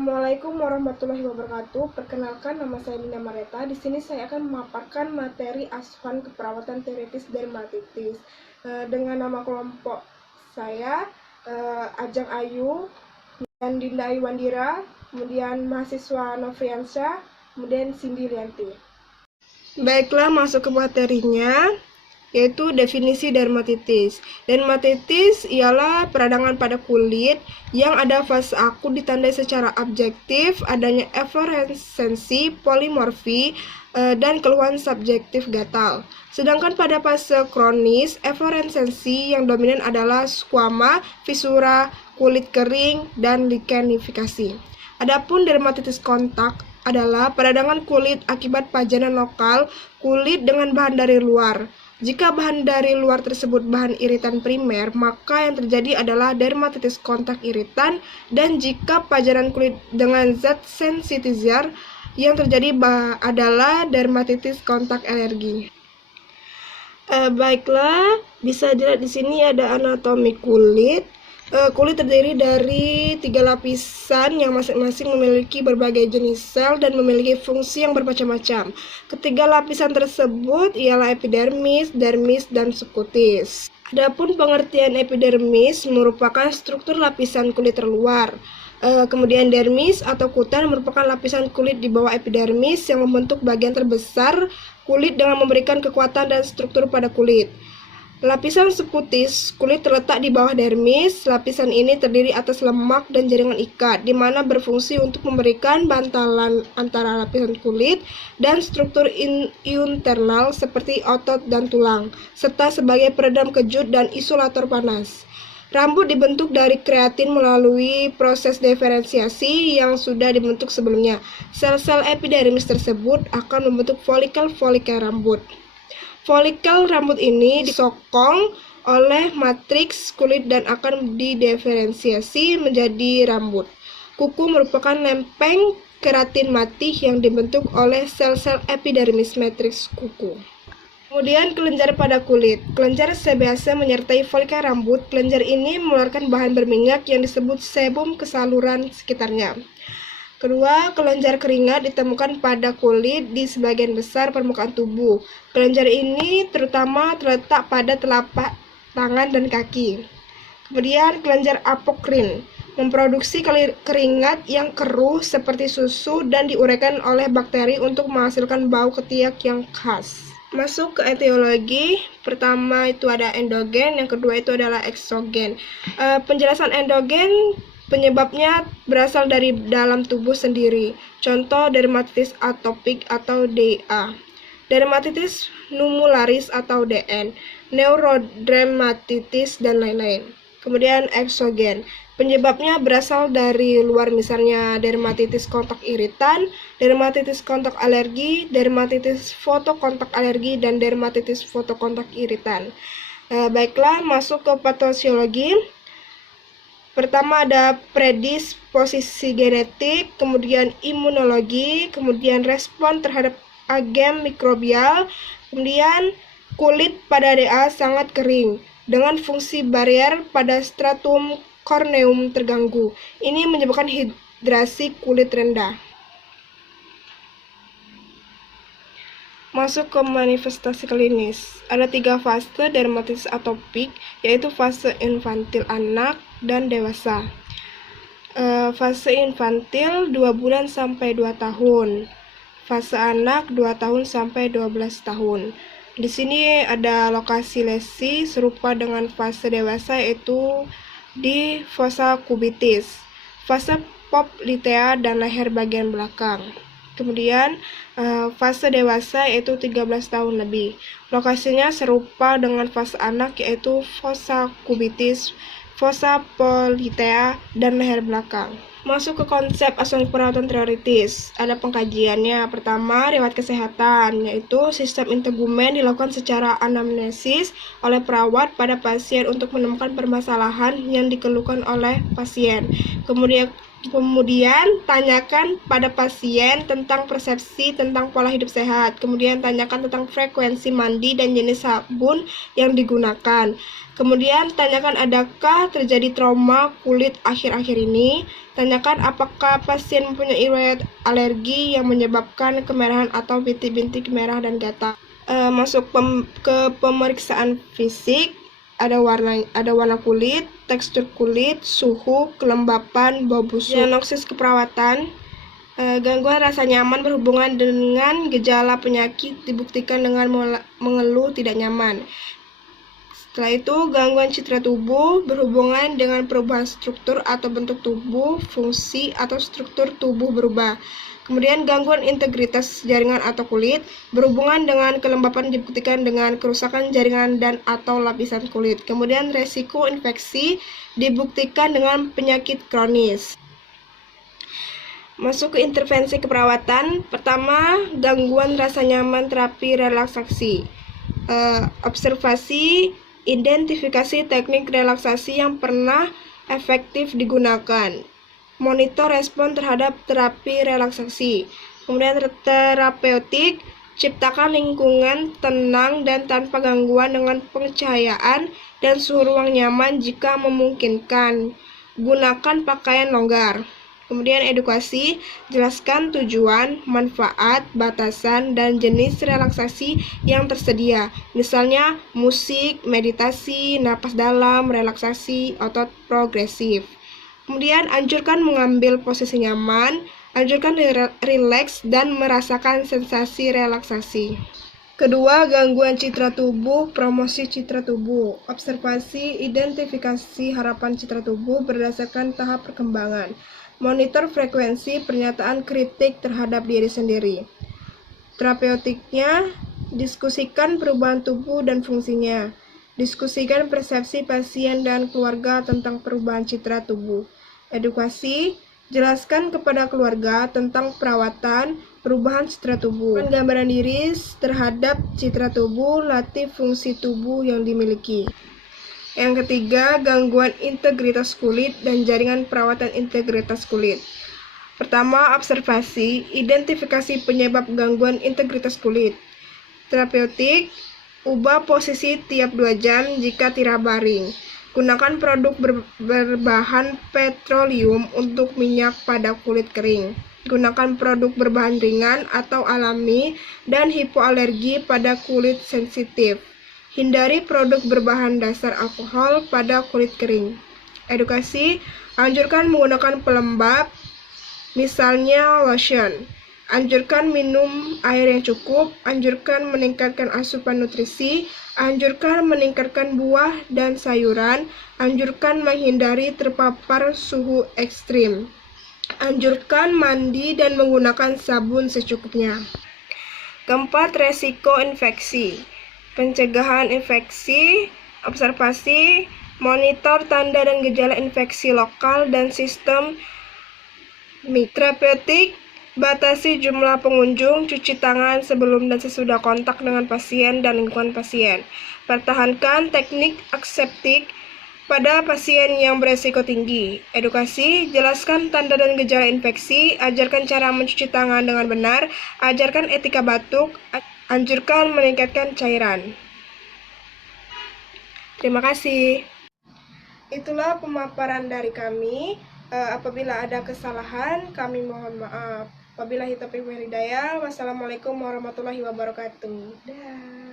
Assalamualaikum warahmatullahi wabarakatuh. Perkenalkan, nama saya Nina Mareta. Di sini saya akan memaparkan materi asuhan keperawatan teoretis dermatitis dengan nama kelompok saya Ajeng Ayu, kemudian Dinda Ayu-Wandira, kemudian mahasiswa Novriansyah, kemudian Cindy Lianti. Baiklah, masuk ke materinya, yaitu definisi dermatitis. Dermatitis ialah peradangan pada kulit yang ada fase akut ditandai secara objektif, adanya efloresensi, polimorfi, dan keluhan subjektif gatal. Sedangkan pada fase kronis, efloresensi yang dominan adalah squama, fisura, kulit kering, dan likenifikasi. Adapun dermatitis kontak adalah peradangan kulit akibat pajanan lokal kulit dengan bahan dari luar. Jika bahan dari luar tersebut bahan iritan primer, maka yang terjadi adalah dermatitis kontak iritan, dan jika pajanan kulit dengan zat sensitizer, yang terjadi adalah dermatitis kontak alergi. Baiklah, bisa dilihat di sini ada anatomi kulit. Kulit terdiri dari 3 lapisan yang masing-masing memiliki berbagai jenis sel dan memiliki fungsi yang bermacam-macam. Ketiga lapisan tersebut ialah epidermis, dermis, dan subkutis. Adapun pengertian epidermis merupakan struktur lapisan kulit terluar. Kemudian dermis atau kutan merupakan lapisan kulit di bawah epidermis yang membentuk bagian terbesar kulit dengan memberikan kekuatan dan struktur pada kulit. Lapisan subkutis kulit terletak di bawah dermis. Lapisan ini terdiri atas lemak dan jaringan ikat, di mana berfungsi untuk memberikan bantalan antara lapisan kulit dan struktur internal seperti otot dan tulang, serta sebagai peredam kejut dan isolator panas. Rambut dibentuk dari kreatin melalui proses diferensiasi yang sudah dibentuk sebelumnya. Sel-sel epidermis tersebut akan membentuk folikel-folikel rambut. Folikel rambut ini disokong oleh matriks kulit dan akan didiferensiasi menjadi rambut. Kuku merupakan lempeng keratin mati yang dibentuk oleh sel-sel epidermis matriks kuku. Kemudian kelenjar pada kulit. Kelenjar sebaseous menyertai folikel rambut. Kelenjar ini mengeluarkan bahan berminyak yang disebut sebum ke saluran sekitarnya. Kedua, kelenjar keringat ditemukan pada kulit di sebagian besar permukaan tubuh. Kelenjar ini terutama terletak pada telapak tangan dan kaki. Kemudian, kelenjar apokrin memproduksi keringat yang keruh seperti susu dan diuraikan oleh bakteri untuk menghasilkan bau ketiak yang khas. Masuk ke etiologi, pertama itu ada endogen, yang kedua itu adalah eksogen. Penjelasan endogen, penyebabnya berasal dari dalam tubuh sendiri. Contoh dermatitis atopik atau DA, dermatitis numularis atau DN, neurodermatitis, dan lain-lain. Kemudian eksogen, penyebabnya berasal dari luar, misalnya dermatitis kontak iritan, dermatitis kontak alergi, dermatitis fotokontak alergi, dan dermatitis fotokontak iritan. Baiklah, masuk ke patosiologi. Pertama ada predisposisi genetik, kemudian imunologi, kemudian respon terhadap agen mikrobial, kemudian kulit pada DA sangat kering dengan fungsi barrier pada stratum corneum terganggu. Ini menyebabkan hidrasi kulit rendah. Masuk ke manifestasi klinis. Ada 3 fase dermatitis atopik, yaitu fase infantil, anak, dan dewasa. Fase infantil 2 bulan sampai 2 tahun. Fase anak 2 tahun sampai 12 tahun. Di sini ada lokasi lesi serupa dengan fase dewasa, yaitu di fossa cubitis, fase popliteal, dan leher bagian belakang. Kemudian fase dewasa yaitu 13 tahun lebih. Lokasinya serupa dengan fase anak, yaitu fossa cubitis, fossa popliteal, dan leher belakang. Masuk ke konsep asuhan perawatan teoritis. Ada pengkajiannya. Pertama, riwayat kesehatan, yaitu sistem integumen dilakukan secara anamnesis oleh perawat pada pasien untuk menemukan permasalahan yang dikeluhkan oleh pasien. Kemudian tanyakan pada pasien tentang persepsi tentang pola hidup sehat. Kemudian tanyakan tentang frekuensi mandi dan jenis sabun yang digunakan. Kemudian tanyakan adakah terjadi trauma kulit akhir-akhir ini. Tanyakan apakah pasien mempunyai riwayat alergi yang menyebabkan kemerahan atau bintik-bintik merah dan gatal. Masuk ke pemeriksaan fisik. Ada warna kulit, tekstur kulit, suhu, kelembapan, bau busuk. Diagnosis keperawatan, gangguan rasa nyaman berhubungan dengan gejala penyakit dibuktikan dengan mengeluh tidak nyaman. Setelah itu, gangguan citra tubuh berhubungan dengan perubahan struktur atau bentuk tubuh, fungsi atau struktur tubuh berubah. Kemudian gangguan integritas jaringan atau kulit berhubungan dengan kelembapan dibuktikan dengan kerusakan jaringan dan atau lapisan kulit. Kemudian resiko infeksi dibuktikan dengan penyakit kronis. Masuk ke intervensi keperawatan. Pertama, gangguan rasa nyaman terapi relaksasi. Observasi, identifikasi teknik relaksasi yang pernah efektif digunakan. Monitor respon terhadap terapi relaksasi. Kemudian terapeutik, ciptakan lingkungan tenang dan tanpa gangguan dengan pencahayaan dan suhu ruang nyaman jika memungkinkan. Gunakan pakaian longgar. Kemudian edukasi, jelaskan tujuan, manfaat, batasan, dan jenis relaksasi yang tersedia. Misalnya musik, meditasi, napas dalam, relaksasi, otot progresif. Kemudian anjurkan mengambil posisi nyaman, anjurkan rileks dan merasakan sensasi relaksasi. Kedua, gangguan citra tubuh, promosi citra tubuh. Observasi, identifikasi harapan citra tubuh berdasarkan tahap perkembangan. Monitor frekuensi pernyataan kritik terhadap diri sendiri. Terapeutiknya, diskusikan perubahan tubuh dan fungsinya. Diskusikan persepsi pasien dan keluarga tentang perubahan citra tubuh. Edukasi, jelaskan kepada keluarga tentang perawatan, perubahan citra tubuh. Gambaran diri terhadap citra tubuh, latih fungsi tubuh yang dimiliki. Yang ketiga, gangguan integritas kulit dan jaringan perawatan integritas kulit. Pertama, observasi, identifikasi penyebab gangguan integritas kulit. Terapeutik, ubah posisi tiap 2 jam jika tidak baring. Gunakan produk berbahan petroleum untuk minyak pada kulit kering. Gunakan produk berbahan ringan atau alami dan hipoalergi pada kulit sensitif. Hindari produk berbahan dasar alkohol pada kulit kering. Edukasi, anjurkan menggunakan pelembab, misalnya lotion. Anjurkan minum air yang cukup, anjurkan meningkatkan asupan nutrisi, anjurkan meningkatkan buah dan sayuran, anjurkan menghindari terpapar suhu ekstrim. Anjurkan mandi dan menggunakan sabun secukupnya. Keempat, resiko infeksi. Pencegahan infeksi, observasi, monitor tanda dan gejala infeksi lokal dan sistem terapeutik. Batasi jumlah pengunjung, cuci tangan sebelum dan sesudah kontak dengan pasien dan lingkungan pasien. Pertahankan teknik aseptik pada pasien yang beresiko tinggi. Edukasi, jelaskan tanda dan gejala infeksi, ajarkan cara mencuci tangan dengan benar, ajarkan etika batuk, anjurkan meningkatkan cairan. Terima kasih. Itulah pemaparan dari kami. Apabila ada kesalahan, kami mohon maaf. Wabillahi taufiq wal hidayah. Wassalamualaikum warahmatullahi wabarakatuh. Dah.